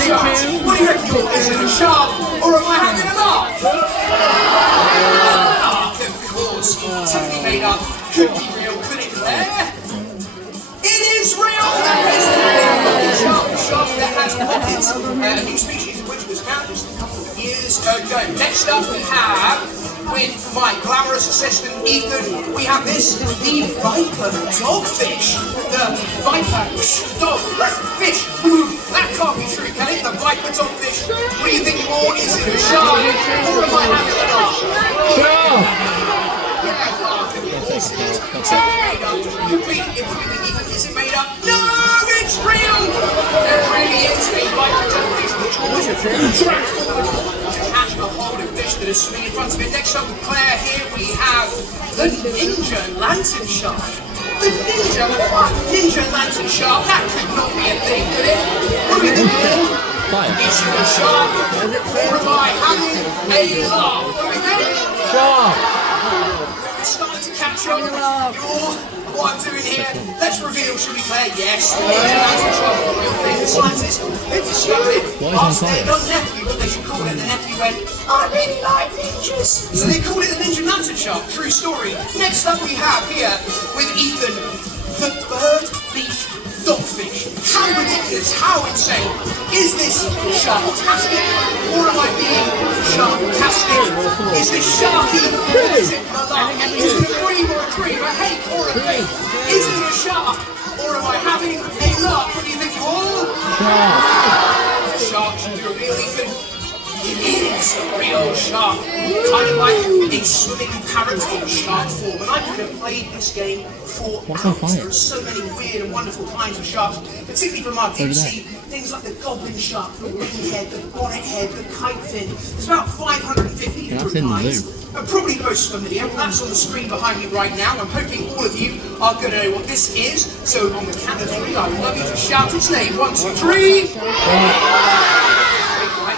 sharks. What do you reckon? Is it a shark or am I having a laugh? Of course, totally made up. Could be real, could it, Claire? It is real! Shark that has pockets. A new species of which was found just a couple of years ago. Next up we have, with my glamorous assistant Ethan, we have this, the Viper dogfish. The Viper dogfish. That can't be true, can it? The Viper dogfish. What do you think more? Is it a shark or am I having a laugh? Is it made up? No, it's real! There really is a Viper dogfish which was transformed to catch a hold of fish that is swimming in front of it. Next up with Claire here we have the Ninja Lantern Shark. The Ninja Lantern Shark, that could not be a thing, could it? What do you think? Is it a shark or am I having a laugh? What do you think? Shark! It's starting to catch on. What I'm doing here, let's reveal, should we play? Yes, the Ninja Lantern Shark, the real thing. The scientists, they discovered it. Asked their young nephew what they should call it, and the nephew went, I really like ninjas. So they called it the Ninja Lantern Shark, true story. Next up we have here, with Ethan, the bird beak dogfish. How ridiculous, how insane. Is this shark-tastic, or am I being shark-tastic? Is this sharky, or is it malarkey? Is it a dream or a dream, a hate or a fake? Is it a shark, or am I having a laugh? What do you think, you all? The shark should be revealed, Ethan. It is a real shark, kind of like a swimming parrot in shark form, and I could have played this game for hours. There are so many weird and wonderful kinds of sharks, particularly from our deep sea. Things like the goblin shark, the ringhead, the bonnet head, the kite fin. There's about 550 different kinds. But probably the most familiar, that's on the screen behind me right now. I'm hoping all of you are going to know what this is. So on the count of three, I would love you to shout its name. 1, 2, 3.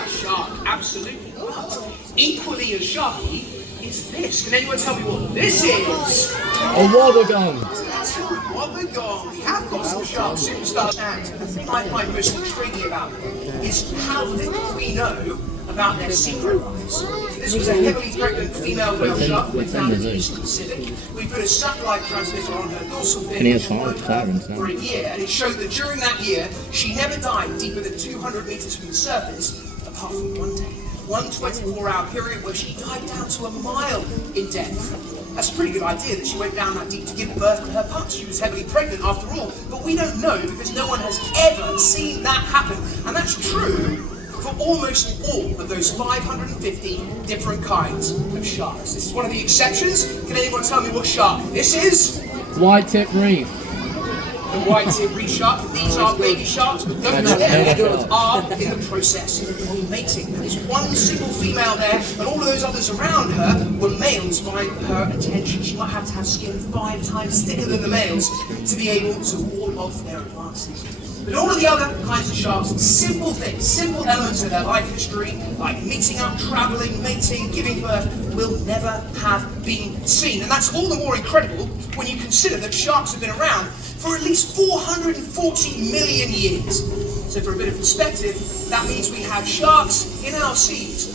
Shark, absolutely. But equally as sharky is this. Can anyone tell me what this is? A wobbegong. That's a wobbegong. We have got some shark superstars, and the thing I find most intriguing about them is how little we know about their secret lives. This was a heavily pregnant female whale shark we found in the Eastern Pacific. We put a satellite transmitter on her dorsal fin for a year, and it showed that during that year she never dived deeper than 200 meters from the surface, apart from one day. One 24-hour period where she dived down to a mile in depth. That's a pretty good idea that she went down that deep to give birth to her pups. She was heavily pregnant after all, but we don't know because no one has ever seen that happen. And that's true for almost all of those 550 different kinds of sharks. This is one of the exceptions. Can anyone tell me what shark this is? White-tip reef. The white-tip reef shark. These are baby sharks, but don't forget, are in the process of mating. There's one single female there, and all of those others around her were males vying for her attention. She might have to have skin 5 times thicker than the males to be able to ward off their advances. But all of the other kinds of sharks, simple things, simple elements of their life history, like meeting up, traveling, mating, giving birth, will never have been seen. And that's all the more incredible when you consider that sharks have been around for at least 440 million years. So for a bit of perspective, that means we had sharks in our seas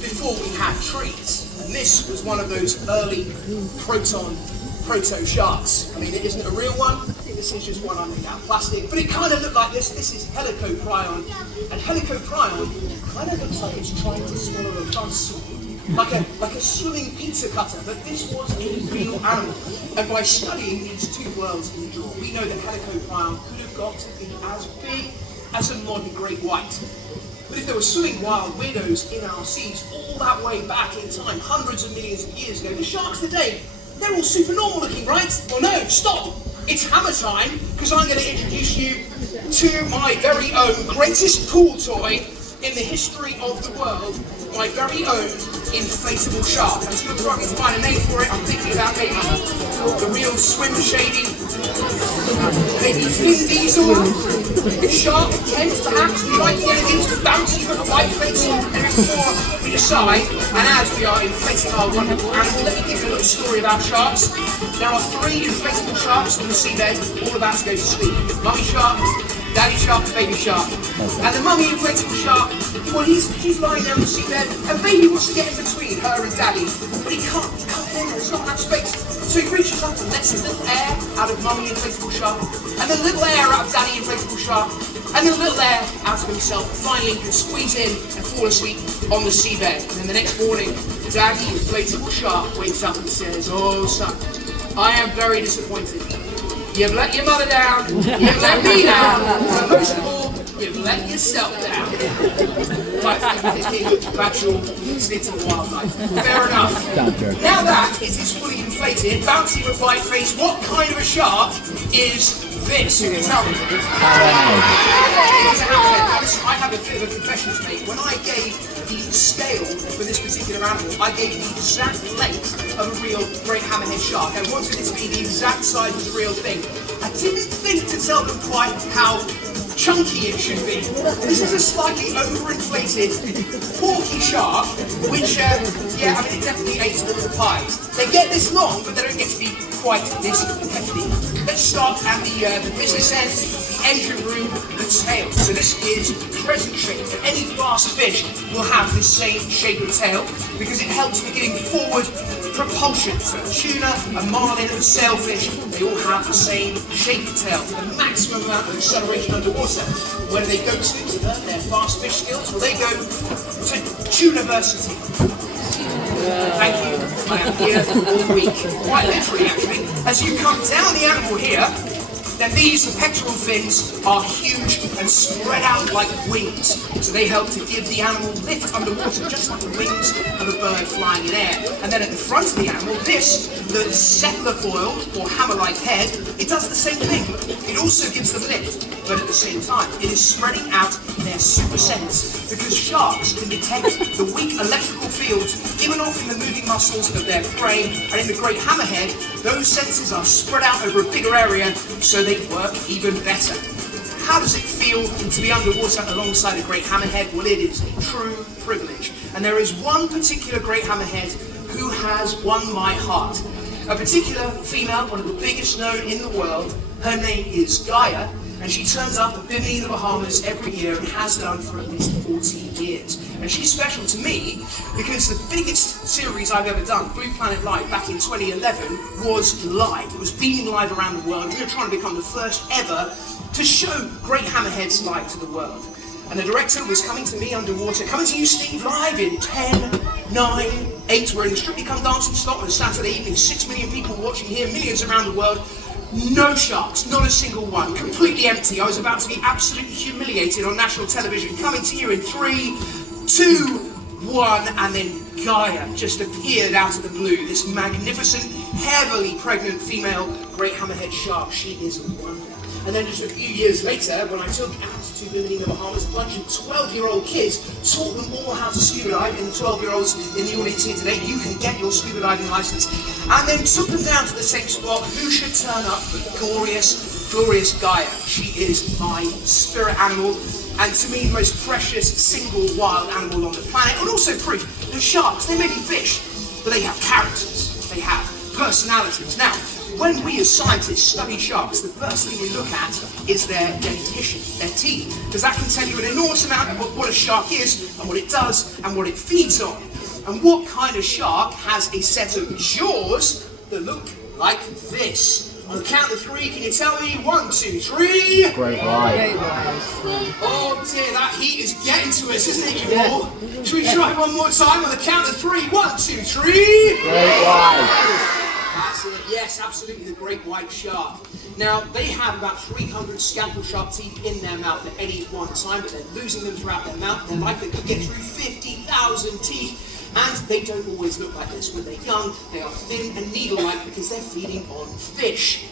before we had trees. And this was one of those early proto-sharks. I mean, it isn't a real one. I think this is just one I made out of plastic. But it kind of looked like this. This is Helicoprion. And Helicoprion kind of looks like it's trying to swallow a bus. Like a swimming pizza cutter, but this was a real animal. And by studying these two worlds in the jaw, we know that Helicoprion could have got to be as big as a modern great white. But if there were swimming wild weirdos in our seas all that way back in time, hundreds of millions of years ago, the sharks today, they're all super normal looking, right? Well, no, stop! It's hammer time, because I'm going to introduce you to my very own greatest pool toy in the history of the world, my very own inflatable shark. I'm still struggling to find a name for it. I'm thinking about maybe the real Swim Shady, maybe Vin Diesel, Shark Kent perhaps. We like getting into the bouncy but white face. And before we decide, and as we are inflating our wonderful animal, let me give you a little story about sharks. There are 3 inflatable sharks on the seabed, all about to go to sleep. Mummy shark, Daddy shark and baby shark. And the mummy inflatable shark, well, he's lying down the seabed, and baby wants to get in between her and daddy, but he can't get in there, there's not enough space. So he reaches up and lets a little air out of mummy inflatable shark, and then a little air out of daddy inflatable shark, and then a little air out of himself. Finally, he can squeeze in and fall asleep on the seabed. And then the next morning, daddy inflatable shark wakes up and says, "Oh son, I am very disappointed. You've let your mother down, you've let me down, and most of all, you've let yourself down." Like Steve Backshall slipped in the wildlife. Fair enough. Now that it is fully inflated, bouncy with white face, what kind of a shark is this? You can tell me. It is a hammerhead. Listen, I have a bit of a confession to make. When I gave the scale for this particular animal, I gave the exact length of a real great hammerhead shark. I wanted it to be the exact size of the real thing. I didn't think to tell them quite how chunky it should be. This is a slightly overinflated porky shark, which, yeah, I mean, it definitely ate all the pies. They get this long, but they don't get to be quite this hefty. Let's start at the business end, the engine room, the tail. So this is crescent shape. Any fast fish will have this same shape of tail because it helps with giving forward propulsion. So a tuna, a marlin, and sailfish, they all have the same shape of tail. The maximum amount of acceleration underwater. Where do they go to learn their fast fish skills? Well, they go to Tuniversity. Thank you. I am here all week. Quite literally, actually. As you come down the animal here, then these pectoral fins are huge and spread out like wings. So they help to give the animal lift underwater, just like the wings of a bird flying in air. And then at the front of the animal, the cephalofoil, or hammer-like head, it does the same thing. It also gives them lift, but at the same time, it is spreading out their super sense, because sharks can detect the weak electrical fields given off in the moving muscles of their prey, and in the great hammerhead, those senses are spread out over a bigger area, so they work even better. How does it feel to be underwater alongside a great hammerhead? Well, it is a true privilege. And there is one particular great hammerhead who has won my heart. A particular female, one of the biggest known in the world. Her name is Gaia, and she turns up at Bimini in the Bahamas every year and has done for at least 14 years. And she's special to me because the biggest series I've ever done, Blue Planet Live, back in 2011, was live. It was beaming live around the world. We were trying to become the first ever to show great hammerheads live to the world. And the director was coming to me underwater, coming to you, Steve, live in 10, 9, 8. We're in the Strictly Come Dancing slot on a Saturday evening, 6 million people watching here, millions around the world. No sharks, not a single one, completely empty. I was about to be absolutely humiliated on national television. Coming to you in 3, 2, 1, and then Gaia just appeared out of the blue. This magnificent, heavily pregnant female great hammerhead shark. She is a wonder. And then just a few years later, when I took out to Bimini in the Bahamas, a bunch of 12-year-old kids, taught them all how to scuba dive, and the 12-year-olds in the audience here today, you can get your scuba diving license, and then took them down to the same spot. Who should turn up but glorious, glorious Gaia? She is my spirit animal, and to me, the most precious single wild animal on the planet, and also proof that sharks, they may be fish, but they have characters, they have personalities. Now, when we as scientists study sharks, the first thing we look at is their dentition, their teeth, because that can tell you an enormous amount about what a shark is, and what it does, and what it feeds on. And what kind of shark has a set of jaws that look like this? On the count of 3, can you tell me? 1, 2, 3. Great white. Oh dear, that heat is getting to us, isn't it, you all? Should we try one more time? On the count of 3, 1, 2, 3. Great white. That's it. Yes, absolutely, the great white shark. Now, they have about 300 scalpel sharp teeth in their mouth at any one time, but they're losing them throughout their mouth. They're likely to get through 50,000 teeth, and they don't always look like this. When they're young, they are thin and needle-like because they're feeding on fish.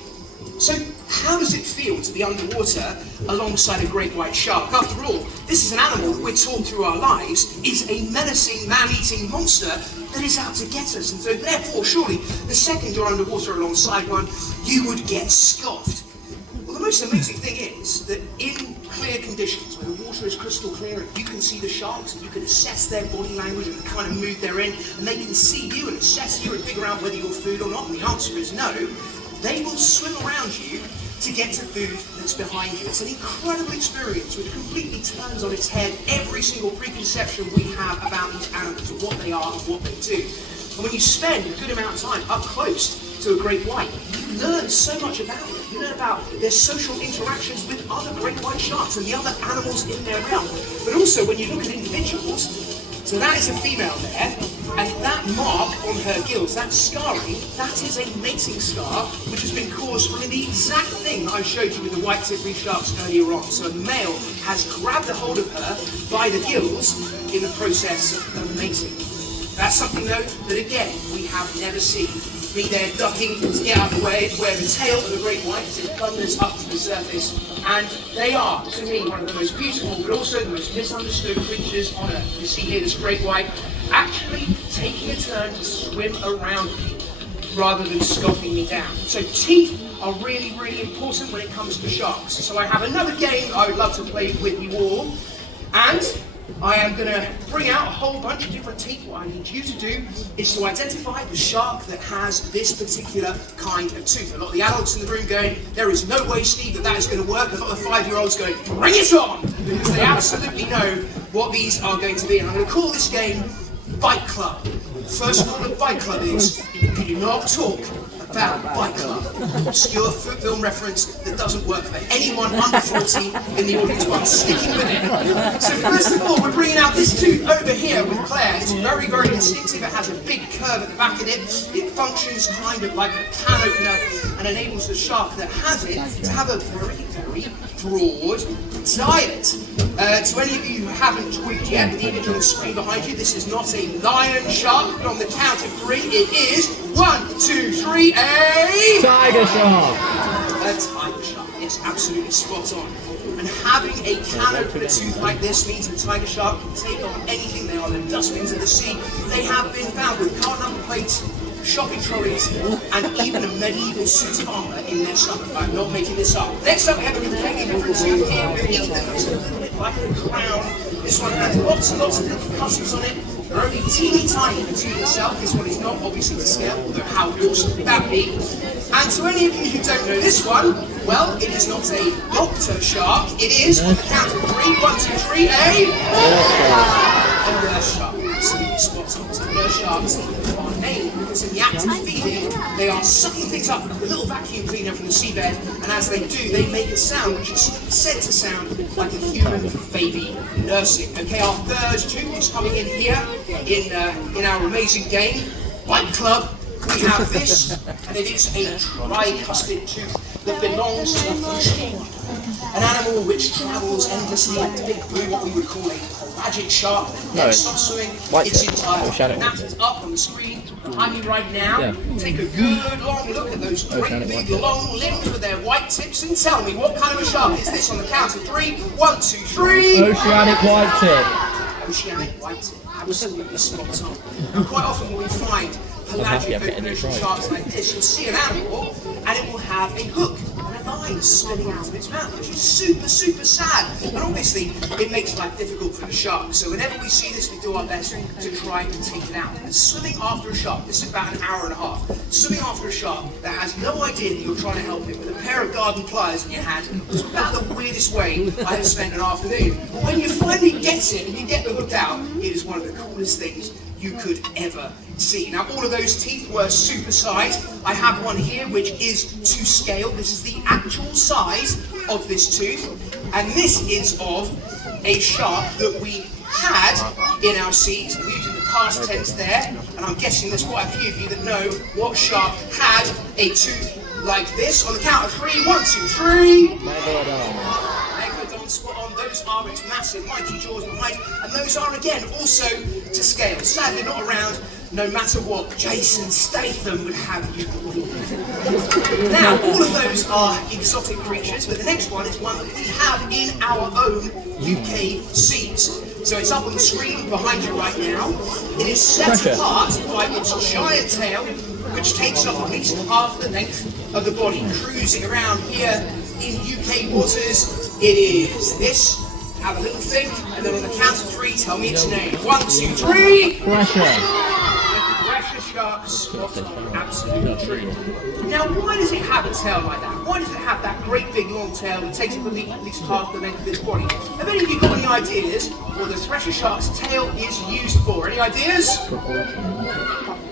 So, how does it feel to be underwater alongside a great white shark? After all, this is an animal that we're taught through our lives is a menacing, man-eating monster that is out to get us. And so, therefore, surely, the second you're underwater alongside one, you would get scoffed. Well, the most amazing thing is that in clear conditions, where the water is crystal clear and you can see the sharks and you can assess their body language and the kind of mood they're in, and they can see you and assess you and figure out whether you're food or not, and the answer is no, they will swim around you to get to food that's behind you. It's an incredible experience which completely turns on its head every single preconception we have about these animals and what they are and what they do. And when you spend a good amount of time up close to a great white, you learn so much about them. You learn about their social interactions with other great white sharks and the other animals in their realm. But also when you look at individuals, so that is a female there, and that mark on her gills, that scarring, that is a mating scar which has been caused from the exact thing that I showed you with the white-tipped reef sharks earlier on. So a male has grabbed a hold of her by the gills in the process of mating. That's something though that again we have never seen. Be there ducking to get out of the way, where the tail of the great white as it thunders up to the surface. And they are, to me, one of the most beautiful but also the most misunderstood creatures on Earth. You see here this great white actually taking a turn to swim around me rather than scoffing me down. So teeth are really, really important when it comes to sharks. So I have another game I would love to play with you all. And I am going to bring out a whole bunch of different teeth. What I need you to do is to identify the shark that has this particular kind of tooth. A lot of the adults in the room going, there is no way, Steve, that is going to work. A lot of the 5-year-olds going, bring it on! Because they absolutely know what these are going to be. And I'm going to call this game Bite Club. First rule of Bite Club is, you do not talk about Bite Club. Obscure film reference that doesn't work for anyone under 40 in the audience, but I'm sticking with it. So first of all, we're bringing out this tooth over here with Claire. It's very, very distinctive. It has a big curve at the back of it. It functions kind of like a can opener and enables the shark that has it to have a very, very broad diet. To any of you who haven't tweaked yet, with the image on the screen behind you, this is not a lion shark, but on the count of 3, it is 1, 2, 3, a Tiger shark. A tiger shark, yes, absolutely spot on. And having a can opener tooth like this means a tiger shark can take on anything. They are the dustbins of the sea. They have been found with car number plates, shopping trolleys, and even a medieval suit of armour in their stomach. I'm not making this up. Next up, we have a completely different tooth here with each that looks a little bit like a crown. This one has lots and lots of little cusps on it. They're only teeny tiny, the tooth itself. This one is not obviously to scale, although how awesome would that be? And to any of you who don't know this one, well, it is not a doctor shark. It is, on the count of 3, 1, 2, 3, a nurse shark. Absolutely spot on. So nurse sharks are named because in the act of feeding, they are sucking things up with a little vacuum cleaner from the seabed, and as they do, they make a sound which is said to sound like a human baby nursing. Okay, our third tooth is coming in here in our amazing game, Bite Club. We have this, and it is a tricuspid tooth that belongs to the fish, an animal which travels endlessly at Big Blue, what we would call a pelagic shark. Never stops swimming its entire life. And that is up on the screen behind me right now. Yeah. Take a good long look at those great big long limbs with their white tips and tell me what kind of a shark is this on the count of 3, 1, 2, 3. Oceanic white tip. Oceanic white tip, absolutely spot on. And quite often when we find pelagic open ocean sharks like this, you'll see an animal and it will have a hook and a line spinning out of its mouth, which is super, super sad. And obviously, it makes life difficult for the shark. So whenever we see this, we do our best to try and take it out. And swimming after a shark, this is about an hour and a half. Swimming after a shark that has no idea that you're trying to help him with a pair of garden pliers in your hand is about the weirdest way I have spent an afternoon. But when you finally get it and you get the hook out, it is one of the coolest things you could ever see. Now, all of those teeth were supersized. I have one here which is to scale. This is the actual size of this tooth, and this is of a shark that we had in our seas. I'm using the past tense there, and I'm guessing there's quite a few of you that know what shark had a tooth like this. On the count of 3, 1, 2, 3. Megalodon, spot on. Those are its massive, mighty jaws behind, and those are again also to scale. Sadly not around, no matter what Jason Statham would have you believe. Now, all of those are exotic creatures, but the next one is one that we have in our own UK seas. So it's up on the screen behind you right now. It is set apart by its giant tail, which takes up at least half the length of the body, cruising around here in UK waters. It is this. Have a little think, and then on the count of 3, tell me its name. 1, 2, 3. Pressure. Precious shark's absolutely true. Now, why does it have a tail like that? Why does it have that great big long tail that takes up at least half the length of its body? Have any of you got any ideas what the thresher shark's tail is used for? Any ideas?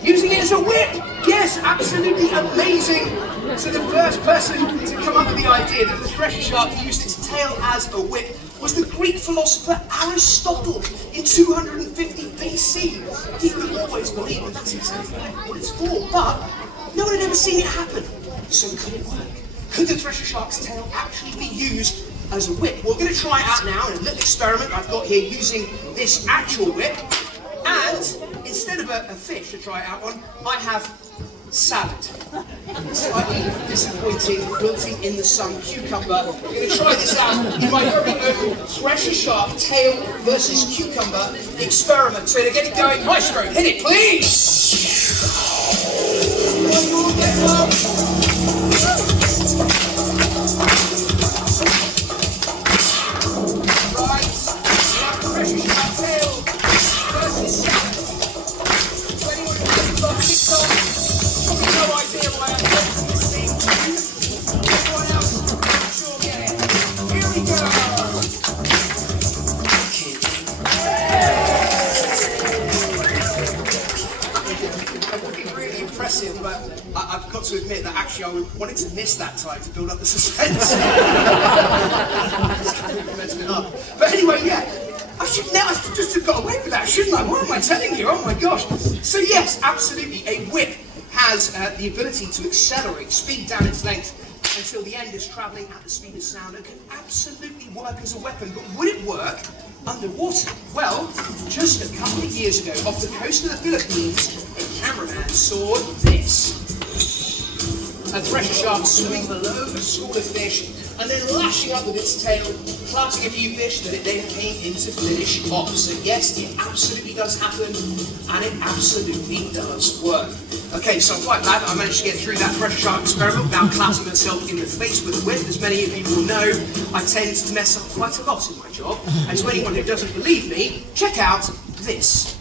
Using it as a whip! Yes, absolutely amazing! So the first person to come up with the idea that the thresher shark used its tail as a whip was the Greek philosopher Aristotle in 250 BC. People always believe that that's exactly what it's for, but no one had ever seen it happen. So could it work? Could the thresher shark's tail actually be used as a whip? We're going to try it out now in a little experiment I've got here using this actual whip. And instead of a fish to try it out on, I have salad. Slightly disappointing, wilting in the sun cucumber. We're going to try this out in my very own thresher shark tail versus cucumber experiment. So to get it going, Maestro, hit it please! Right, thresher shark tail versus salad. So anyone who's got TikTok, probably no idea why I'm posting this thing. Everyone else, I'm sure get it. Here we go. It's really impressive, but I've got to admit that actually I wanted to miss that time to build up the suspense. But anyway, yeah. I should just have got away with that, shouldn't I? What am I telling you? Oh my gosh. So yes, absolutely, a whip has the ability to accelerate, speed down its length until the end is travelling at the speed of sound and can absolutely work as a weapon. But would it work underwater? Well, just a couple of years ago, off the coast of the Philippines, a cameraman saw this. A thresher shark swimming below a school of fish and then lashing up with its tail, planting a few fish that it then came in to finish off. So yes, it absolutely does happen, and it absolutely does work. Okay, so I'm quite glad that I managed to get through that thresher shark experiment without clapping myself in the face with a whip. As many of you will know, I tend to mess up quite a lot in my job. And to anyone who doesn't believe me, check out this.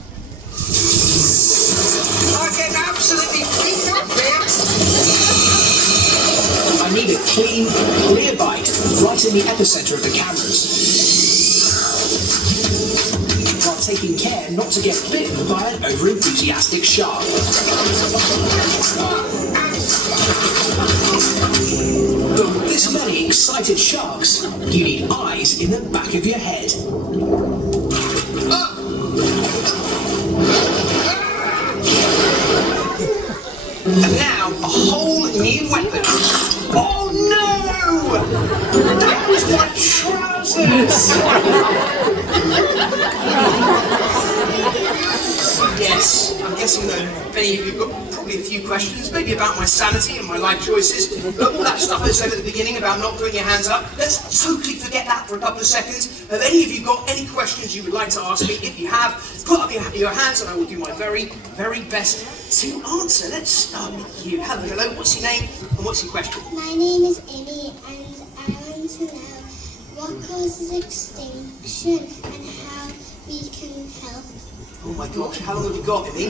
I get absolutely freaked out there. I need a clean, clear bite right in the epicenter of the cameras, while taking care not to get bitten by an over-enthusiastic shark. But with this many excited sharks, you need eyes in the back of your head. And now, a whole new weapon. Oh no! That was my trousers! Yes, I'm guessing that many of you have got probably a few questions, maybe about my sanity and my life choices, but all that stuff I said at the beginning about not putting your hands up, let's totally forget that for a couple of seconds. Have any of you got any questions you would like to ask me? If you have, put up your hands and I will do my very, very best to answer. Let's start with you. Hello, what's your name and what's your question? My name is Amy and I want to know what causes extinction and how we can help. Oh my gosh, how long have you got, Emmy?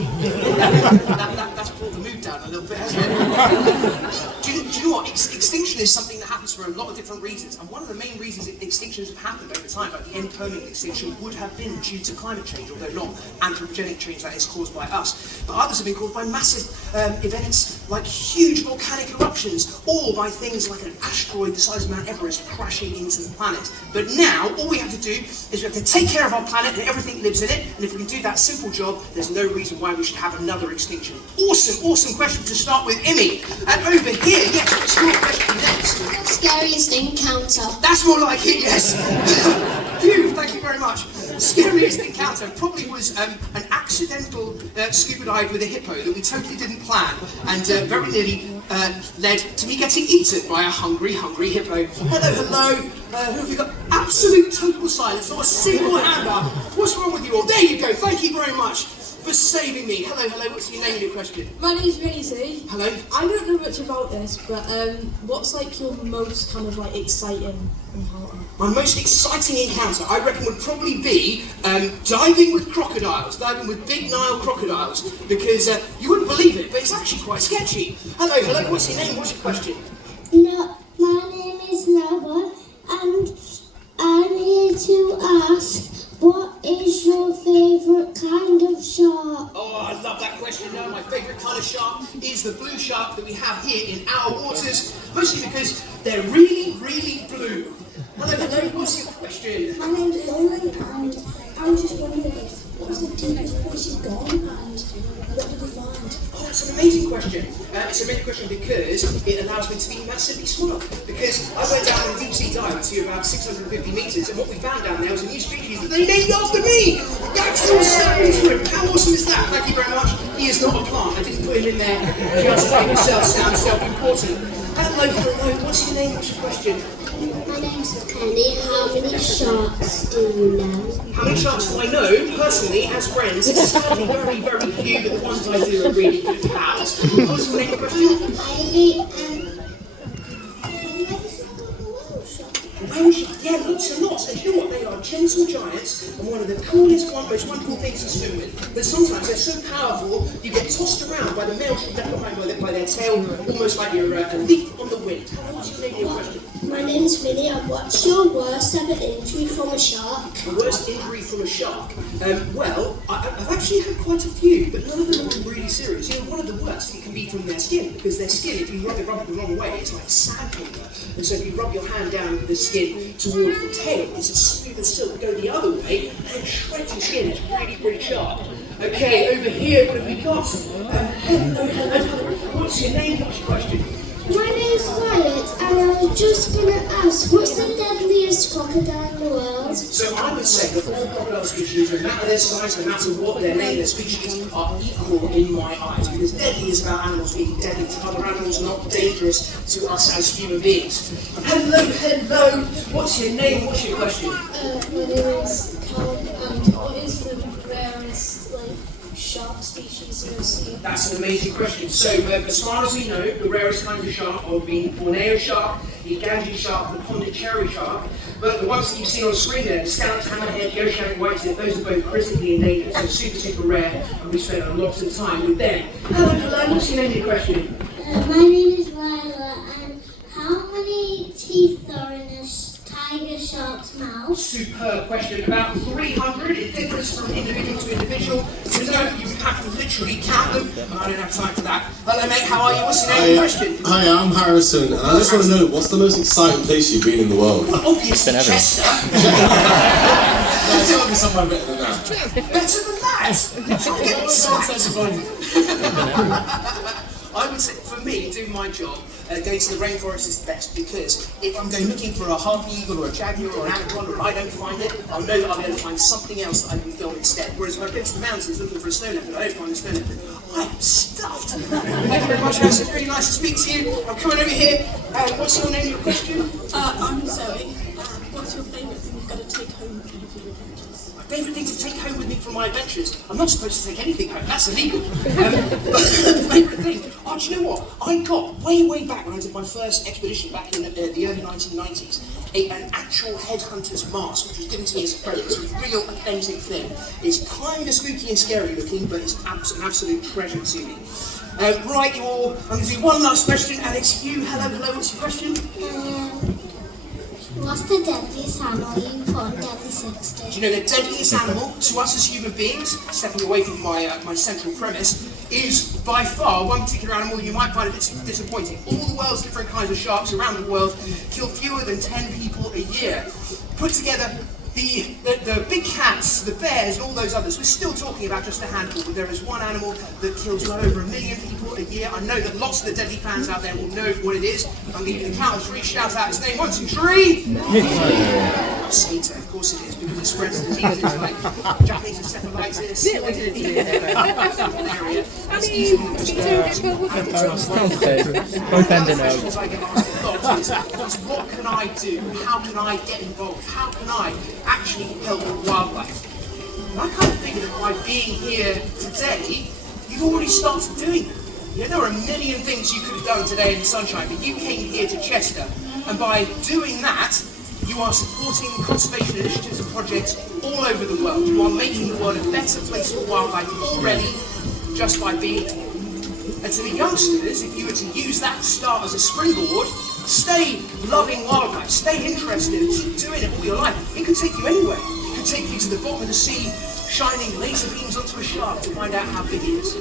That's brought the mood down a little bit, hasn't it? Do you know what? Extinction is something that happens for a lot of different reasons. And one of the main reasons extinctions have happened over time, like the end permanent extinction, would have been due to climate change, although not anthropogenic change that is caused by us. But others have been caused by massive events like huge volcanic eruptions, or by things like an asteroid the size of Mount Everest crashing into the planet. But now, all we have to do is we have to take care of our planet and everything lives in it, and if we can do that simple job, there's no reason why we should have another extinction. Awesome question to start with, Emmy. And over here, yes, what's your question next? Scariest encounter. That's more like it, yes. Phew, thank you very much. Scariest encounter probably was an accidental scuba dive with a hippo that we totally didn't plan, and very nearly led to me getting eaten by a hungry hippo. Hello. Who have we got? Absolute total silence, not a single hand up. What's wrong with you all? There you go, thank you very much. for saving me. Hello, what's your name and your question? My name's Maisie. Hello. I don't know much about this, but what's like your most kind of like exciting encounter? My most exciting encounter, I reckon, would probably be diving with crocodiles, diving with big Nile crocodiles, because you wouldn't believe it, but it's actually quite sketchy. Hello, what's your name, what's your question? No, my name is Noah, and I'm here to ask, what is your favourite kind of shark? Oh, I love that question. No, my favourite kind of shark is the blue shark that we have here in our waters, mostly because they're really, really blue. Hello, what's your question? My name's Lauren, and I was just wondering, what's the deepest place you've gone, and what did you find? Oh, it's an amazing question. It's an amazing question because it allows me to be massively smart. Because I went down on a deep sea dive to about 650 metres, and what we found down there was a new species that they named after me! That's all stepping through. How awesome is that? Thank you very much. He is not a plant. I didn't put him in there just to make himself sound self-important. Hello, what's your name? What's your question? My name's Penny. How many sharks do you know? How many sharks do I know? Personally, as friends, it's sadly very, very few, but the ones I do are really good pals. What's your name? Question? Ivy, have you ever seen a whale shark? Whale shark? Yeah, lots and lots. And you know what? They are gentle giants and one of the coolest, most wonderful things to swim with. But sometimes they're so powerful, you get tossed around by the male shark left behind by their tail, almost like you're a leaf on the wind. What's your name? Your question? My name is Vinny, and what's your worst ever injury from a shark? The worst injury from a shark? Well, I've actually had quite a few, but none of them have been really serious. You know, one of the worst, it can be from their skin, because their skin, if you rub it the wrong way, it's like sandpaper. And so if you rub your hand down the skin towards the tail, it's as smooth as silk. Go the other way, and it shreds your skin. It's really, really sharp. Okay, over here, what have we got? Hello. What's your name? What's your question? My name's Wyatt, and I was just going to ask, what's the deadliest crocodile in the world? So I would say that all crocodile species, no matter their size, no matter what their name, their species, are equal in my eyes. Because deadly is about animals being deadly to other animals, not dangerous to us as human beings. Hello. What's your name? What's your question? My name is Callum, and what is the rarest shark species you'll see? That's an amazing question. So, as far as we know, the rarest kinds of shark are the Borneo shark, the Ganges shark, the Pondicherry shark. But the ones that you've seen on the screen there, the Scout, Hammerhead, the Oceanic Whitetip, those are both critically endangered, so super, super rare, and we spent a lot of time with them. Hello, what's your name and your question? My name is Lila, and how many teeth are in a tiger shark's mouth? Superb question. About 300. It differs from individual to individual. So no, you have to literally count them. I don't have time for that. Hello, mate. How are you? What's your name and question? Hi, I'm Harrison, and I just want to know, what's the most exciting place you've been in the world? Obviously, Chester. There's got to be somewhere better than that. Better than that? You're getting sacked. I would say, for me, doing my job, going to the rainforest is the best, because if I'm going looking for a harpy eagle or a jaguar or an anaconda and I don't find it, I'll know that I'll be able to find something else that I can film instead. Whereas if I go to the mountains looking for a snow leopard, I don't find a snow leopard, I'm stuffed. Thank you very much, Harrison. Really nice to speak to you. I'm coming over here. What's your name, your question? I'm Zoe. What's your favourite thing you've got to take home with you for your adventures? My favourite thing to take home with me from my adventures? I'm not supposed to take anything home, that's illegal. Favourite thing? Oh, do you know what? I got, way back when I did my first expedition back in the early 1990s, an actual headhunter's mask, which was given to me as a present. It's a real authentic thing. It's kind of spooky and scary looking, but it's an absolute treasure to me. Right, you all, I'm going to do one last question. Alex, you, hello, what's your question? What's the deadliest animal you found deadly 60? Do you know the deadliest animal to us as human beings, stepping away from my central premise, is by far one particular animal you might find a bit disappointing. All the world's different kinds of sharks around the world kill fewer than 10 people a year. Put together, the big cats, the bears, and all those others, we're still talking about just a handful, but there is one animal that kills well over 1 million people a year. I know that lots of the deadly fans out there will know what it is. I'll leave you the count of 3, shout out its name. 1, 2, 3! Skater, of course it is, because it spreads diseases like Japanese encephalitis, malaria. That's easy. Both ending out. Questions I get asked a lot is what can I do? How can I get involved? How can I actually help wildlife? And I kind of figure that by being here today, you've already started doing that. Yeah, there are a million things you could have done today in the sunshine, but you came here to Chester, and by doing that, you are supporting conservation initiatives and projects all over the world. You are making the world a better place for wildlife already, just by being here. And to the youngsters, if you were to use that to start as a springboard, stay loving wildlife, stay interested, and keep doing it all your life. It could take you anywhere. It could take you to the bottom of the sea, shining laser beams onto a shark to find out how big it is.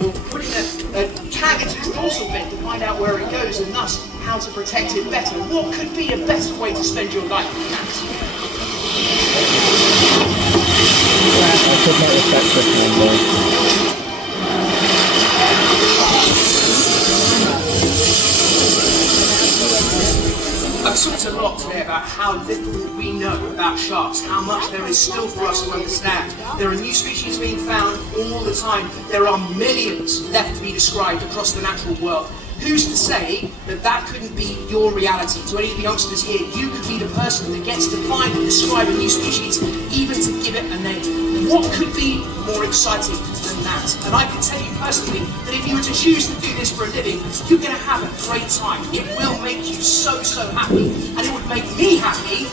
Or putting a cat into its dorsal fin to find out where it goes and thus how to protect it better. What could be a better way to spend your life than that? I could not respect this one, I've talked a lot today about how little we know about sharks, how much there is still for us to understand. There are new species being found all the time. There are millions left to be described across the natural world. Who's to say that that couldn't be your reality? To any of the youngsters here, you could be the person that gets to find and describe a new species, even to give it a name. What could be more exciting than that? And I can tell you personally that if you were to choose to do this for a living, you're going to have a great time. It will make you so, so happy. And it would make me happy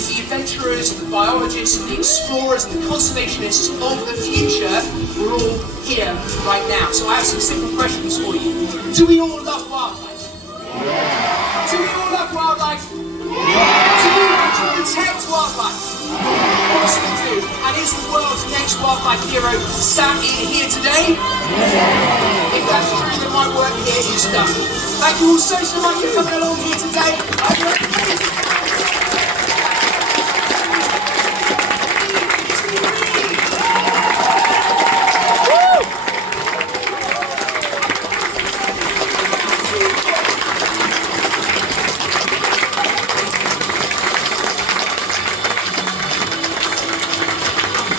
if the adventurers, the biologists, the explorers, and the conservationists of the future were all here right now. So I have some simple questions for you. Do we all love wildlife? Yeah. Do we all love wildlife? Yeah. Do we want to protect wildlife? Of course we do. And is the world's next wildlife hero sat in here today? Yeah. If that's true, then my work here is done. Thank you all so much for coming along here today.